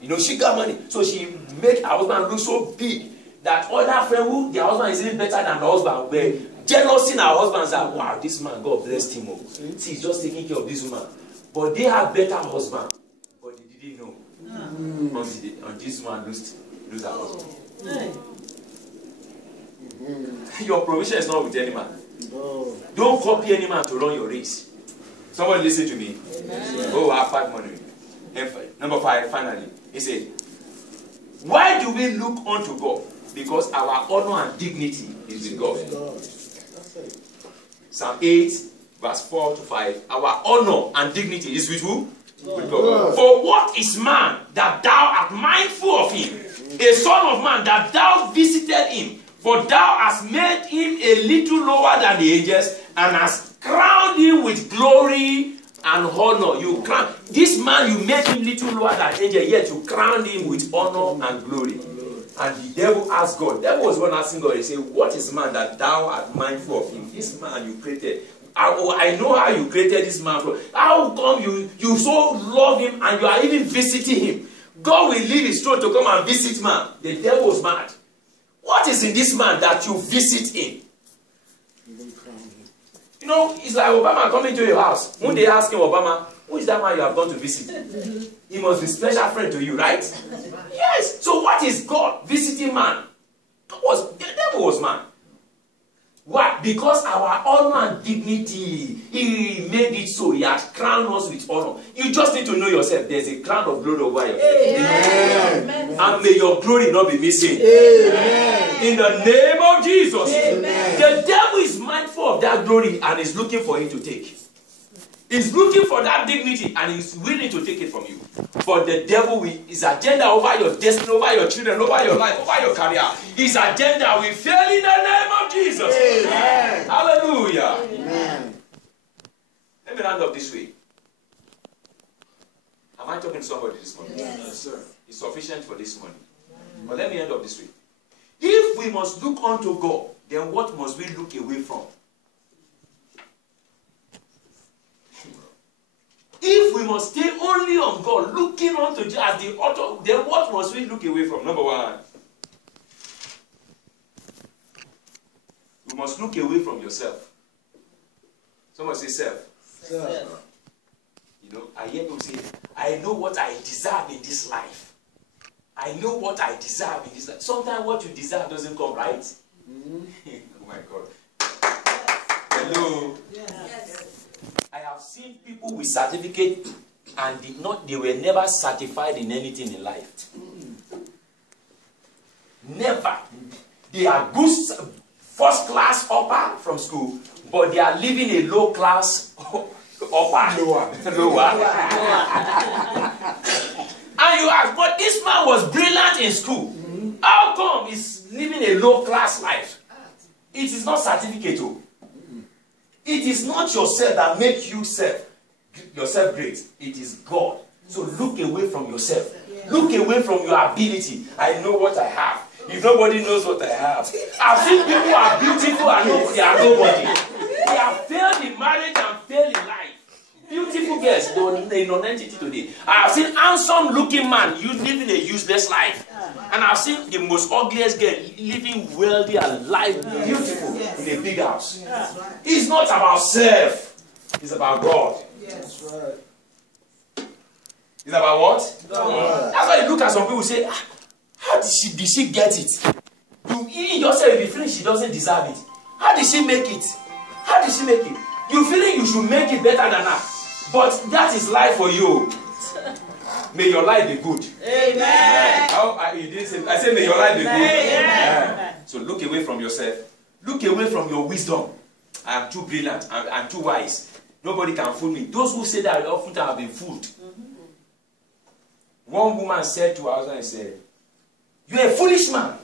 You know, she got money. So she make her husband look so big that other friends who their husband is even better than the husband were jealous in her husband. That, wow, this man, God blessed him. Oh. See, he's just taking care of this woman. But they have better husband. But they didn't know. Until this woman lose her husband. Your provision is not with any man. Don't copy any man to run your race. Somebody listen to me. Oh, I have 5 money. Number 5, finally. He said, why do we look unto God? Because our honor and dignity is with God. Psalm 8, verse 4 to 5. Our honor and dignity is with who? With God. For what is man that thou art mindful of him? A son of man that thou visited him. For thou hast made him a little lower than the angels, and hast crowned him with glory and honor. You crown this man, you made him little lower than angel, yet you crowned him with honor and glory. And the devil asked God. The devil was one asking God. He said, what is man that thou art mindful of him? This man you created. I know how you created this man. How come you so love him and you are even visiting him? God will leave his throne to come and visit man. The devil was mad. What is in this man that you visit him? You know, it's like Obama coming to your house. When they ask him, Obama, who is that man you have gone to visit? He must be a special friend to you, right? Yes. So what is God visiting man? The devil was man. Why? Because our honor and dignity, he made it so. He has crowned us with honor. You just need to know yourself. There's a crown of glory over your head. Amen. And may your glory not be missing. Amen. In the name of Jesus. Amen. The devil is mindful of that glory and is looking for it to take. He's looking for that dignity and he's willing to take it from you. But the devil, his agenda over your destiny, over your children, over your life, over your career, his agenda will fail in the name of Jesus. Amen. Hallelujah. Amen. Let me round up this way. Am I talking to somebody this morning? Yes, sir. It's sufficient for this morning. But let me end up this way. If we must look unto God, then what must we look away from? If we must stay only on God, looking unto Jesus as the author, then what must we look away from? Number 1. We must look away from yourself. Someone say self. Self. You know, I hear people say, I know what I deserve in this life. I know what I deserve in this life. Sometimes what you deserve doesn't come, right? Oh my God. Hello. Yes. I have seen people with certificate and they were never certified in anything in life. Never. They are good first class upper from school, but they are living a low class upper. Lower. And you ask, but this man was brilliant in school. How come he's living a low class life? It is not certificate. It is not yourself that makes yourself great. It is God. So look away from yourself. Look away from your ability. I know what I have. If nobody knows what I have. I've seen people who are beautiful and they are nobody. They have failed in marriage and failed in life. Beautiful girls, they're non-entity today. I have seen handsome looking man living a useless life. And I've seen the most ugliest girl living wealthy and life beautiful in a big house. It's not about self. It's about God. Yes, right. It's about what? God. That's why you look at some people and say, how did she get it? You yourself, if you feel she doesn't deserve it. How did she make it? How did she make it? You feeling you should make it better than her. But that is life for you. May your life be good. Amen. You didn't say, I said may your life be good. Amen. So look away from yourself. Look away from your wisdom. I am too brilliant. I'm too wise. Nobody can fool me. Those who say that often have been fooled. One woman said to her husband, said, "You are a foolish man.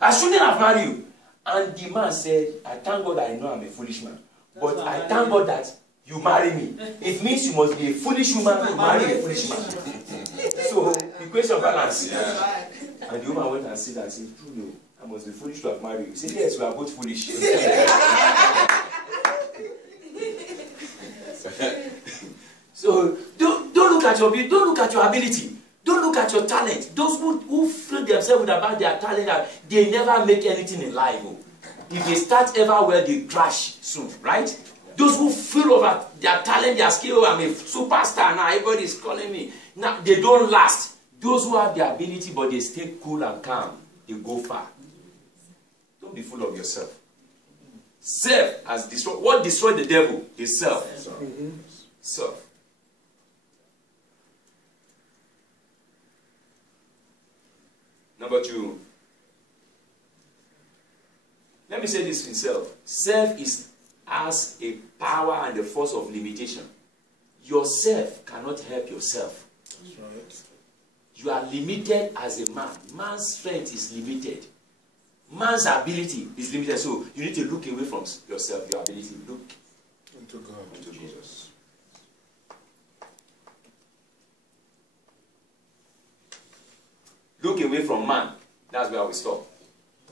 I shouldn't have married you." And the man said, "I thank God I know I'm a foolish man. But I thank God that you marry me. It means you must be a foolish woman to marry a foolish man." So, equation balance. And the woman went and said, "True, I must be foolish to have married you." He said, "Yes, we are both foolish." So, don't look at your beauty. Don't look at your ability. Don't look at your talent. Those who feel themselves about their talent, they never make anything in life. Oh. If they start ever well, they crash soon, right? Those who feel over their talent, their skill, I'm a superstar now, everybody's calling me. Now, they don't last. Those who have the ability, but they stay cool and calm, they go far. Don't be full of yourself. Self has destroyed. What destroyed the devil is self. Self. Number 2. Let me say this in self. Self has a power and a force of limitation. Yourself cannot help yourself. That's right. You are limited as a man. Man's strength is limited. Man's ability is limited. So you need to look away from yourself, your ability. Look into God, into Jesus. Look away from man. That's where we stop.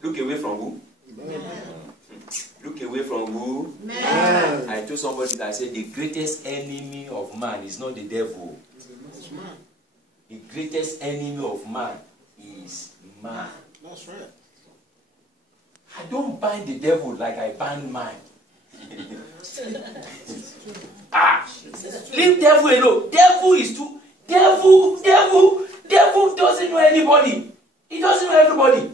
Look away from who? Man. Look away from who? Man. I told somebody that I said the greatest enemy of man is not the devil. It's man. The greatest enemy of man is man. That's right. I don't bind the devil like I bind mine. Leave devil alone. Devil is too. Devil doesn't know anybody. He doesn't know everybody.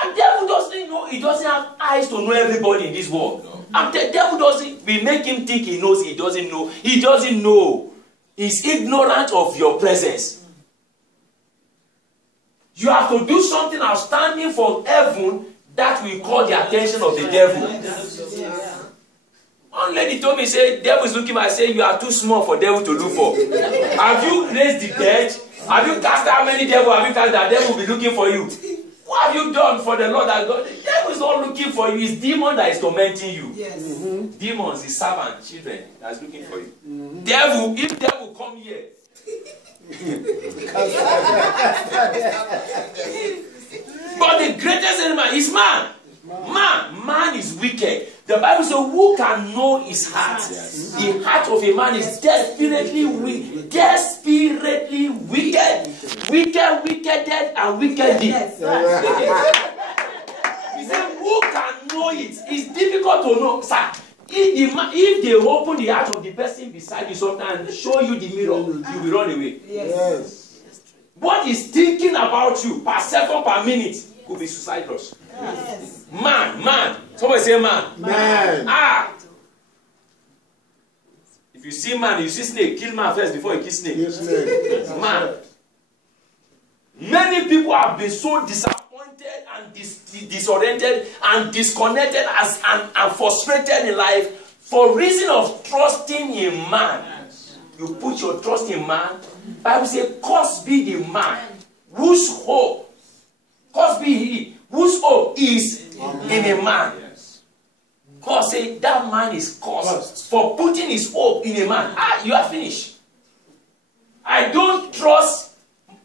And devil doesn't know. He doesn't have eyes to know everybody in this world. No. And the devil doesn't. We make him think he knows. He doesn't know. He doesn't know. He's ignorant of your presence. You have to do something outstanding for heaven that will call the attention of the devil. One lady told me, say, devil is looking at me. I say, you are too small for devil to look for. Have you raised the dead? Have you cast out many devils? Have you cast that devil will be looking for you? What have you done for the Lord that God? The devil is not looking for you. It's demon that is tormenting you. Yes. Demons, the servant, children that's looking for you. Devil, if devil come here. But the greatest enemy is man. Man is wicked. The Bible says, who can know his heart? Yes. The heart of a man is desperately wicked. Desperately wicked. Wicked, and wicked. Yes. He said, who can know it? It's difficult to know. Sir, if they open the heart of the person beside you sometimes and show you the mirror, you will run away. Yes. What is thinking about you per second, per minute could be suicidal. Yes. Man. Somebody say man. Man. If you see man, you see snake, kill man first before you kill snake. Yes, man. Many people have been so disappointed and disoriented and disconnected and frustrated in life for reason of trusting in man. You put your trust in man. Bible says, cursed be the man whose hope, cursed be he whose hope is in a man. Yes. God said that man is cursed for putting his hope in a man. You are finished. I don't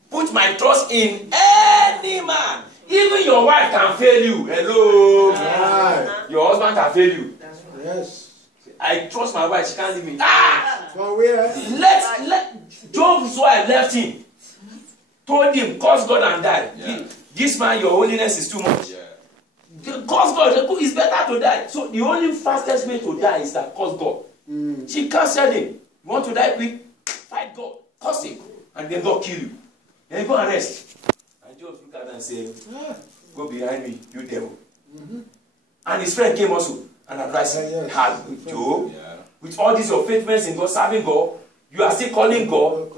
put my trust in any man. Even your wife can fail you. Hello. Right. Your husband can fail you. Yes. I trust my wife. She can't leave me. Let Job's wife left him. Told him, curse God and die. Yeah. This man, your holiness is too much. Yeah. Curse God, it's better to die. So the only fastest way to die is that curse God. She cancelled him. You want to die quick? Fight God. Curse him. And then God kill you. Then you go and rest. And Job look at her and say, go behind me, you devil. And his friend came also and advised him, Job, with all this your faithfulness in God, serving God, you are still calling God.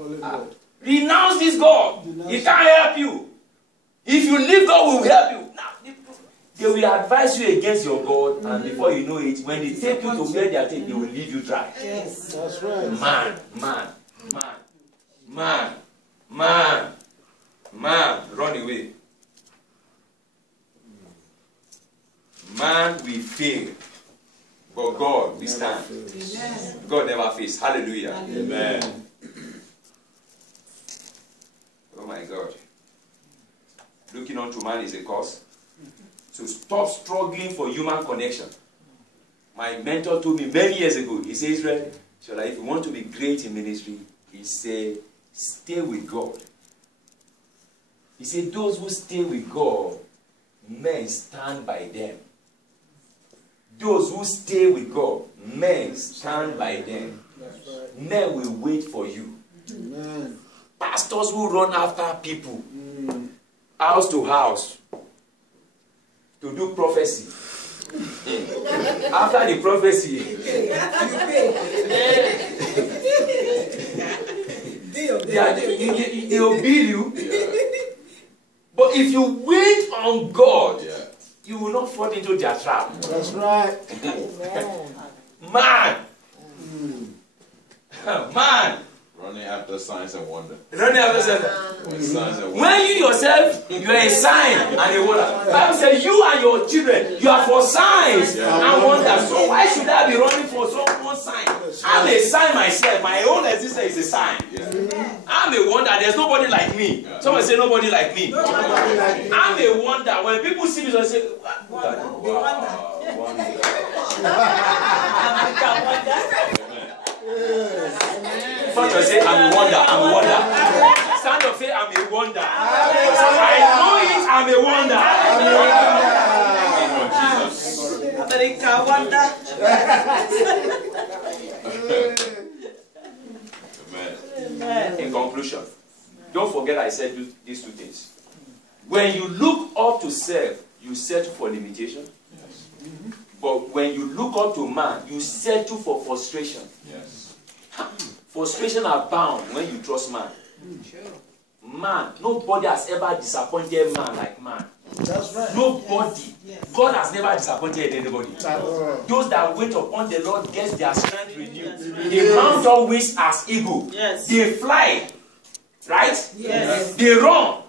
Renounce this God. He can't help you. If you leave God, we will help you. Now, they will advise you against your God, and before you know it, when they take you to where they are taking, they will leave you dry. Yes, that's right. Man, run away. Man will fail, but God will stand. Amen. God never fails. Hallelujah. Amen. Oh my God. Looking unto man is a curse. So stop struggling for human connection. My mentor told me many years ago, he said, Israel, if you want to be great in ministry, he said, stay with God said, those who stay with God, men stand by them. Those who stay with God, men stand by them. Right. Men will wait for you. Amen. Pastors who run after people, house to house, to do prophecy. After the prophecy, they will bill you. But if you wait on God, you will not fall into their trap. That's right. Man. Man. Running after signs and wonder. Running after signs and wonder. When you yourself, you are a sign and a wonder. The Bible says you and your children, you are for signs and wonders. So why should I be running for someone's sign? I'm a sign myself. My own existence is a sign. I'm a wonder. There's nobody like me. Someone say nobody like me. I'm a wonder. When people see me, they say, Front of say, I'm a wonder, I'm a wonder. Stand up, say, I'm a wonder. I know it, I'm a wonder. In conclusion, don't forget I said these two things. When you look up to self, you settle for limitation. But when you look up to man, you settle for frustration. Frustration abound when you trust man. Man, nobody has ever disappointed man like man. That's right. Nobody. God has never disappointed anybody. Those that wait upon the Lord get their strength renewed. They mount on wings as eagle. They fly. Right? They run.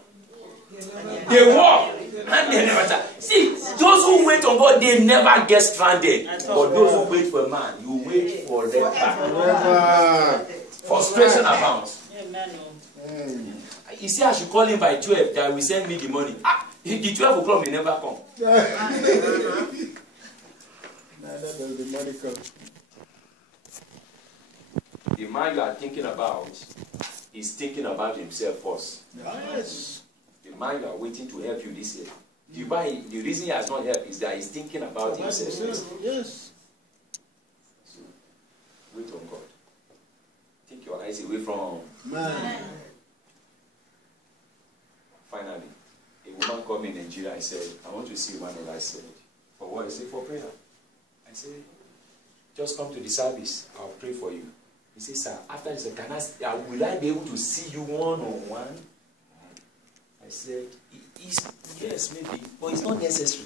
They walk. And they never die. See, those who wait on God, they never get stranded. But those who wait for man, you wait forever. Frustration abounds. You see, I should call him by 12 that will send me the money. The 12 o'clock may never come. The man you are thinking about is thinking about himself first. Yes. The man you are waiting to help you this year. The reason he has not helped is that he's thinking about himself. Yes. So, wait on God. Take your eyes away from man. Finally, a woman called me in Nigeria. I said, I want to see one of I said, for what? I said, for prayer. I said, just come to the service. I'll pray for you. He said, sir, after this, will I be able to see you one-on-one? I said, yes, maybe, but it's not necessary.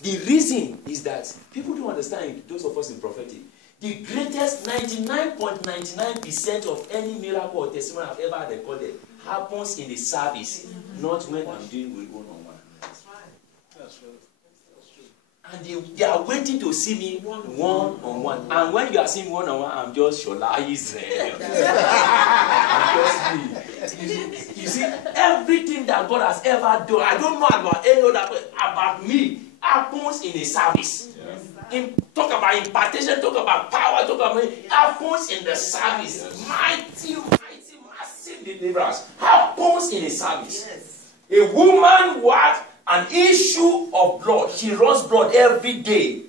The reason is that people don't understand, those of us in prophetic, the greatest 99.99% of any miracle or testimony I've ever recorded happens in the service, not when I'm doing with one-on-one. That's right. That's right. And they are waiting to see me one-on-one. And when you are seeing one-on-one, I'm just Shola Israel. I'm just me. You see, everything that God has ever done, I don't know about any other, about me, happens in a service. Talk about impartation, talk about power, talk about money, happens in the service. Mighty, massive deliverance happens in a service. A woman what? An issue of blood. She runs blood every day.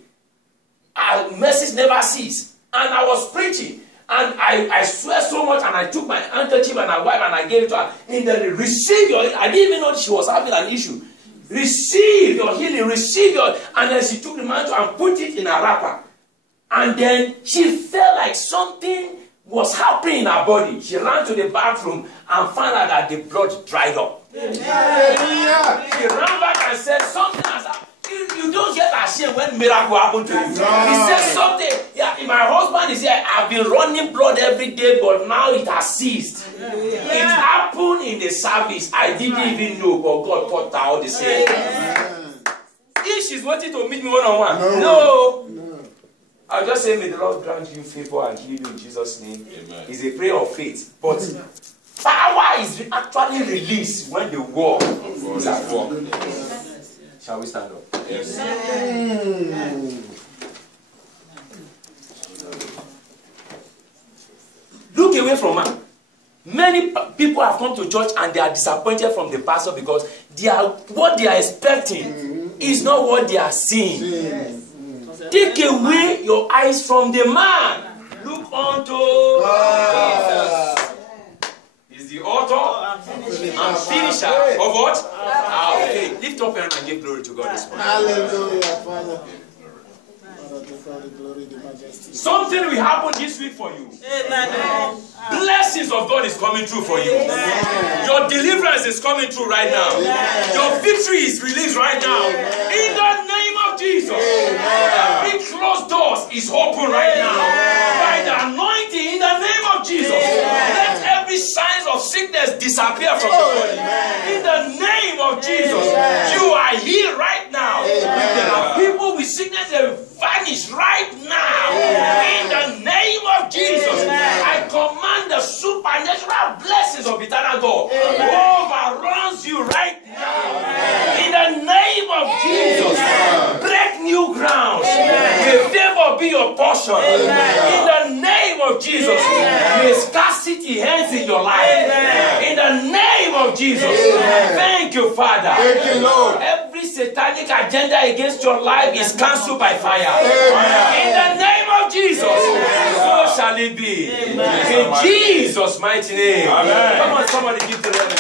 Her message never cease. And I was preaching. And I swear so much. And I took my handkerchief and I wiped and I gave it to her. In the receive your. I didn't even know she was having an issue. Receive your healing. Receive your. And then she took the mantle and put it in a wrapper. And then she felt like something was happening in her body. She ran to the bathroom and found out that the blood dried up. Yeah. She ran back and said something has happened. You don't get ashamed when miracle happened to you. No. He said something. Yeah, my husband is here. I've been running blood every day, but now it has ceased. Yeah. It happened in the service. I didn't even know, but God taught her all the same. Yeah. If she's wanting to meet me one-on-one, no. I'll just say, may the Lord grant you favor and heal you in Jesus' name. Amen. It's a prayer of faith. But power is actually released when the war is at work. Shall we stand up? Yes. Look away from man. Many people have come to church and they are disappointed from the pastor because what they are expecting is not what they are seeing. Take away your eyes from the man. Look unto Jesus. He's the author and finisher of what? Okay. Lift up your hand and give glory to God this morning. Hallelujah, Father. Something will happen this week for you. Amen. Blessings of God is coming through for you. Your deliverance is coming through right now. Your victory is released right now. In the name of Jesus. Every closed door is open right now. By the anointing in the name of Jesus. Let every sign of sickness disappear from the body. In the name of Jesus. You are healed right now. There are people with sickness that vanish right now. In the name of Jesus. I command the supernatural blessings of eternal God overruns you right now. In the name of Jesus. Break new grounds. May favor be your portion. In the name of Jesus. May scarcity ends in your life. In the name of Jesus. Thank you, Father. Thank you, Lord. Every satanic agenda against your life is cancelled by fire. In the name of Jesus. So shall it be. In Jesus' mighty name. Come on, somebody give the Lord a